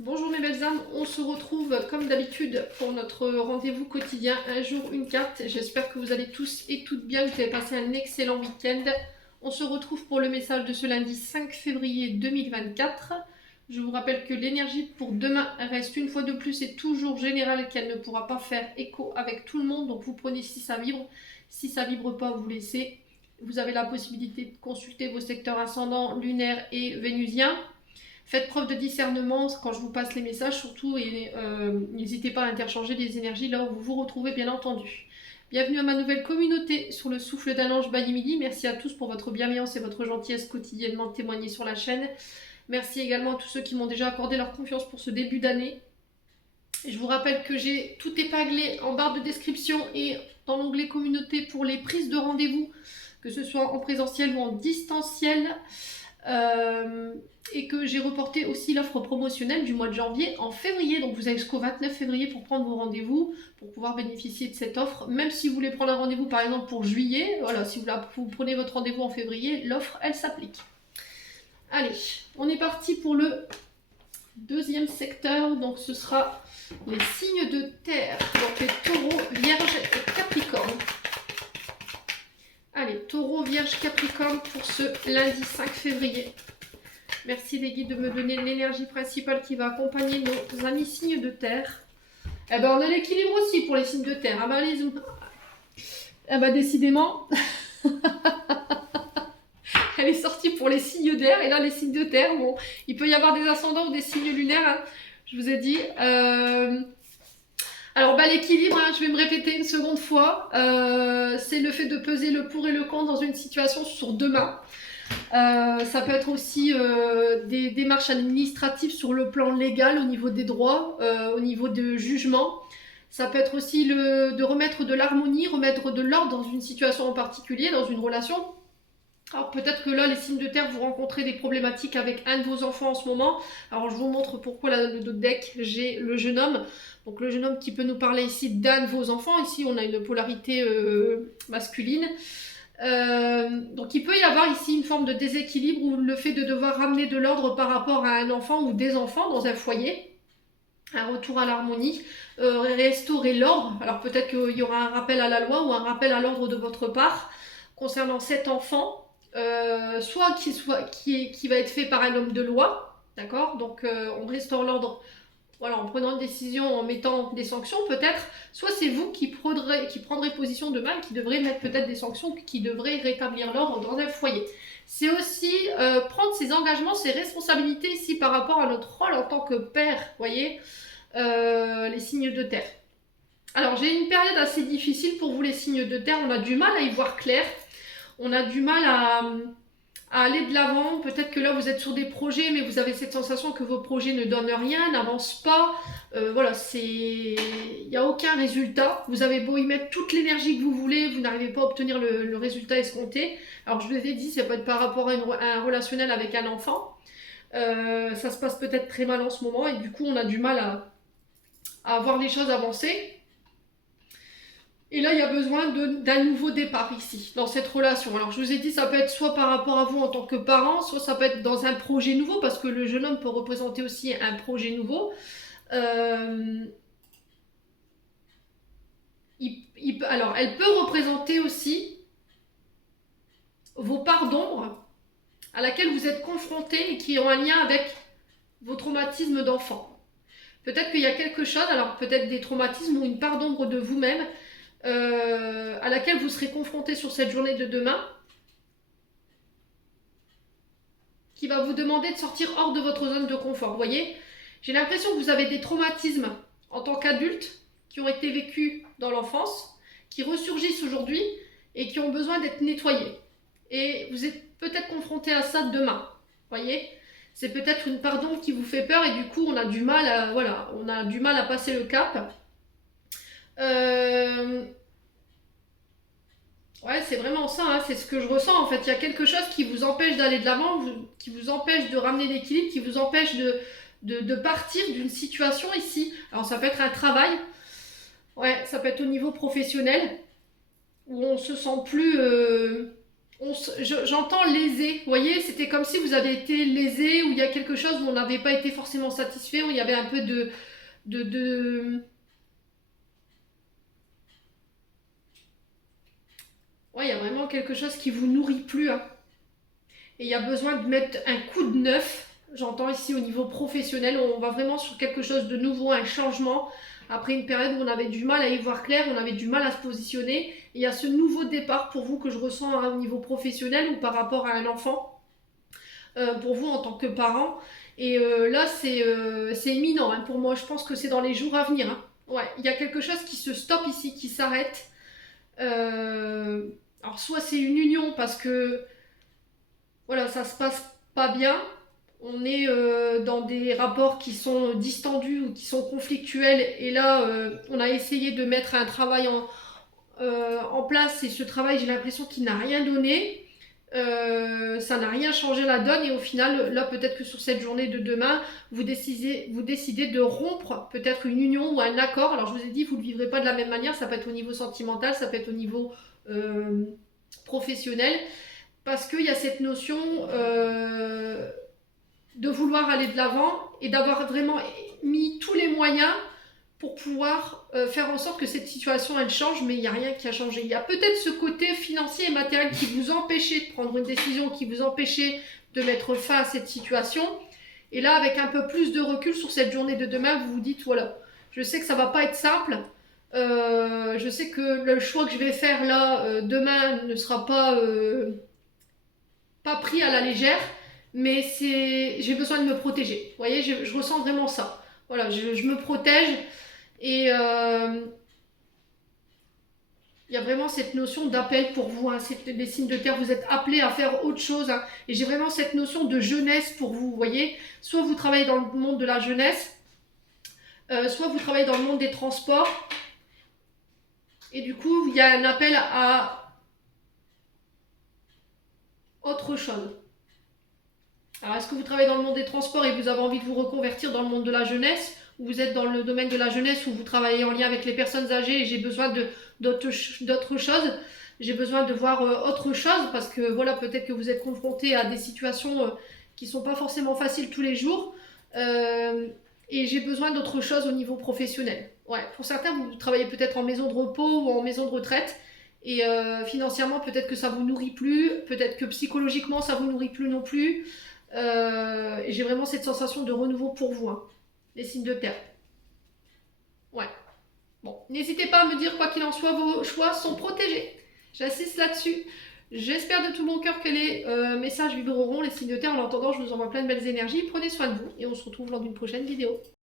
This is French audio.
Bonjour mes belles âmes, on se retrouve comme d'habitude pour notre rendez-vous quotidien, un jour une carte. J'espère que vous allez tous et toutes bien, que vous avez passé un excellent week-end. On se retrouve pour le message de ce lundi 5 février 2024. Je vous rappelle que l'énergie pour demain reste une fois de plus et toujours générale, qu'elle ne pourra pas faire écho avec tout le monde. Donc vous prenez si ça vibre, si ça vibre pas, vous laissez. Vous avez la possibilité de consulter vos secteurs ascendants, lunaires et vénusiens. Faites preuve de discernement quand je vous passe les messages, surtout, et n'hésitez pas à interchanger les énergies là où vous vous retrouvez, bien entendu. Bienvenue à ma nouvelle communauté sur le souffle d'un ange by Emily. Merci à tous pour votre bienveillance et votre gentillesse quotidiennement témoignée sur la chaîne. Merci également à tous ceux qui m'ont déjà accordé leur confiance pour ce début d'année. Je vous rappelle que j'ai tout épinglé en barre de description et dans l'onglet communauté pour les prises de rendez-vous, que ce soit en présentiel ou en distanciel. Et que j'ai reporté aussi l'offre promotionnelle du mois de janvier en février. Donc vous avez jusqu'au 29 février pour prendre vos rendez-vous, pour pouvoir bénéficier de cette offre. Même si vous voulez prendre un rendez-vous par exemple pour juillet, voilà, si vous prenez votre rendez-vous en février, l'offre elle s'applique. Allez, on est parti pour le deuxième secteur. Donc ce sera les signes de terre, donc les taureaux, vierges et capricorne. Allez, taureau, vierge, capricorne pour ce lundi 5 février. Merci les guides de me donner l'énergie principale qui va accompagner nos amis signes de terre. Eh ben on a l'équilibre aussi pour les signes de terre. Ah ben, décidément, elle est sortie pour les signes d'air. Et là les signes de terre, bon, il peut y avoir des ascendants ou des signes lunaires, hein, je vous ai dit. Alors l'équilibre, hein, je vais me répéter une seconde fois, c'est le fait de peser le pour et le contre dans une situation sur deux mains. Ça peut être aussi des démarches administratives sur le plan légal au niveau des droits, au niveau de jugement. Ça peut être aussi de remettre de l'harmonie, remettre de l'ordre dans une situation en particulier, dans une relation. Alors peut-être que là, les signes de terre, vous rencontrez des problématiques avec un de vos enfants en ce moment. Alors je vous montre pourquoi le deck, j'ai le jeune homme. Donc le jeune homme qui peut nous parler ici d'un de vos enfants. Ici, on a une polarité masculine. Donc il peut y avoir ici une forme de déséquilibre ou le fait de devoir ramener de l'ordre par rapport à un enfant ou des enfants dans un foyer, un retour à l'harmonie, restaurer l'ordre. Alors peut-être qu'il y aura un rappel à la loi ou un rappel à l'ordre de votre part concernant cet enfant, soit qui va être fait par un homme de loi, d'accord. Donc on restaure l'ordre, voilà, en prenant une décision, en mettant des sanctions peut-être, soit c'est vous qui prendrez position demain, qui devrez mettre peut-être des sanctions, qui devrez rétablir l'ordre dans un foyer. C'est aussi prendre ses engagements, ses responsabilités ici par rapport à notre rôle en tant que père, voyez, les signes de terre. Alors j'ai une période assez difficile pour vous les signes de terre, on a du mal à y voir clair, on a du mal à aller de l'avant. Peut-être que là vous êtes sur des projets, mais vous avez cette sensation que vos projets ne donnent rien, n'avancent pas. Voilà, il n'y a aucun résultat. Vous avez beau y mettre toute l'énergie que vous voulez, vous n'arrivez pas à obtenir le résultat escompté. Alors je vous ai dit, ça peut être par rapport à un relationnel avec un enfant. Ça se passe peut-être très mal en ce moment et du coup on a du mal à voir les choses avancer. Et là, il y a besoin d'un nouveau départ ici, dans cette relation. Alors, je vous ai dit, ça peut être soit par rapport à vous en tant que parent, soit ça peut être dans un projet nouveau, parce que le jeune homme peut représenter aussi un projet nouveau. Alors, elle peut représenter aussi vos parts d'ombre à laquelle vous êtes confrontés et qui ont un lien avec vos traumatismes d'enfant. Peut-être qu'il y a quelque chose, alors peut-être des traumatismes ou une part d'ombre de vous-même, à laquelle vous serez confronté sur cette journée de demain, qui va vous demander de sortir hors de votre zone de confort. Vous voyez, j'ai l'impression que vous avez des traumatismes en tant qu'adulte qui ont été vécus dans l'enfance, qui ressurgissent aujourd'hui et qui ont besoin d'être nettoyés. Et vous êtes peut-être confronté à ça demain. Vous voyez, c'est peut-être une part d'ombre qui vous fait peur et du coup on a du mal à passer le cap. Ouais, c'est vraiment ça, hein, c'est ce que je ressens en fait. Il y a quelque chose qui vous empêche d'aller de l'avant, qui vous empêche de ramener l'équilibre, qui vous empêche de partir d'une situation ici. Alors ça peut être un travail, ouais, ça peut être au niveau professionnel, où on se sent plus J'entends lésé, vous voyez, c'était comme si vous avez été lésé, ou il y a quelque chose où on n'avait pas été forcément satisfait, où il y avait un peu de... Ouais, il y a vraiment quelque chose qui vous nourrit plus, hein. Et il y a besoin de mettre un coup de neuf, j'entends ici au niveau professionnel, on va vraiment sur quelque chose de nouveau, un changement. Après une période où on avait du mal à y voir clair, on avait du mal à se positionner. Et il y a ce nouveau départ pour vous que je ressens, hein, au niveau professionnel ou par rapport à un enfant, pour vous en tant que parent. Et là, c'est imminent, hein, pour moi. Je pense que c'est dans les jours à venir, hein. Ouais, il y a quelque chose qui se stoppe ici, qui s'arrête. Euh, alors, soit c'est une union parce que voilà, ça se passe pas bien. On est dans des rapports qui sont distendus ou qui sont conflictuels. Et là, on a essayé de mettre un travail en place. Et ce travail, j'ai l'impression qu'il n'a rien donné. Ça n'a rien changé la donne. Et au final, là, peut-être que sur cette journée de demain, vous décidez de rompre peut-être une union ou un accord. Alors, je vous ai dit, vous ne le vivrez pas de la même manière. Ça peut être au niveau sentimental, ça peut être au niveau euh, professionnel. Parce qu'il y a cette notion de vouloir aller de l'avant et d'avoir vraiment mis tous les moyens pour pouvoir faire en sorte que cette situation elle change, mais il n'y a rien qui a changé. Il y a peut-être ce côté financier et matériel qui vous empêchait de prendre une décision, qui vous empêchait de mettre fin à cette situation. Et là, avec un peu plus de recul sur cette journée de demain, vous vous dites, voilà, je sais que ça va pas être simple. Je sais que le choix que je vais faire là, demain, ne sera pas pris à la légère, mais j'ai besoin de me protéger. Vous voyez, je ressens vraiment ça. Voilà, je me protège et il y a vraiment cette notion d'appel pour vous, hein. Les signes de terre, vous êtes appelés à faire autre chose, hein. Et j'ai vraiment cette notion de jeunesse pour vous, vous voyez. Soit vous travaillez dans le monde de la jeunesse, soit vous travaillez dans le monde des transports. Et du coup, il y a un appel à autre chose. Alors, est-ce que vous travaillez dans le monde des transports et vous avez envie de vous reconvertir dans le monde de la jeunesse, ou vous êtes dans le domaine de la jeunesse où vous travaillez en lien avec les personnes âgées et j'ai besoin d'autres choses, j'ai besoin de voir autre chose parce que voilà, peut-être que vous êtes confronté à des situations qui ne sont pas forcément faciles tous les jours, et j'ai besoin d'autre chose au niveau professionnel. Ouais, pour certains, vous travaillez peut-être en maison de repos ou en maison de retraite. Et financièrement, peut-être que ça vous nourrit plus, peut-être que psychologiquement, ça vous nourrit plus non plus. Et j'ai vraiment cette sensation de renouveau pour vous, hein. Les signes de terre. Ouais. Bon, n'hésitez pas à me dire, quoi qu'il en soit, vos choix sont protégés. J'insiste là-dessus. J'espère de tout mon cœur que les messages vibreront, les signes de terre. En l'entendant, je vous envoie plein de belles énergies. Prenez soin de vous et on se retrouve lors d'une prochaine vidéo.